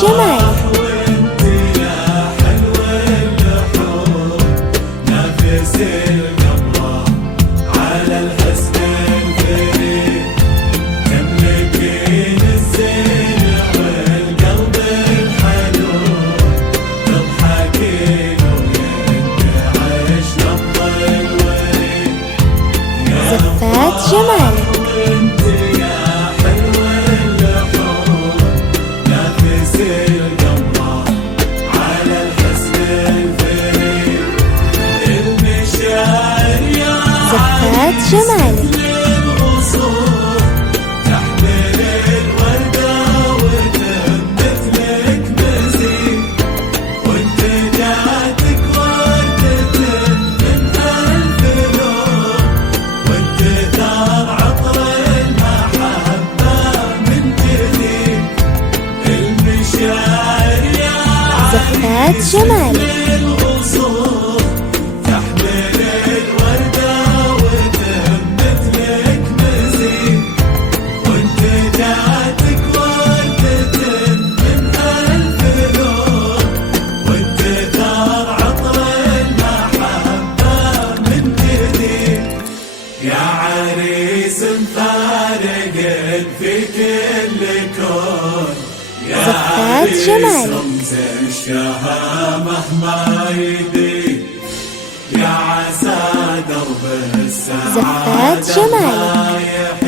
جمالك. وانت يا حلو اللحوم نفس القمر على الحسن الفريد تملكين الزين والقلب الحنون تضحكين وينتعش نبض الوريد زفات جمالك. وانت يا حلو اللحوم نفس القمر على الحسن الفريد المشاعر يا زفات جمالك. للغصون تحمل الوردة وتمت لك مزيد وانت جاتك وردة من ألف لون وانت ثار عطر المحبة من جديد المشاعر يا زفات جمالك. للغصون تحمل الوردة وتمت لك مزيد وانت جاتك وردة من ألف لون وانت ثار عطر المحبة من جديد يا عريس مفارق في كل كون يا زفات عريس جمالك. رمز الشهامة مهما يديك يا عسى درب السعادة زفات جمالك. ما يحيي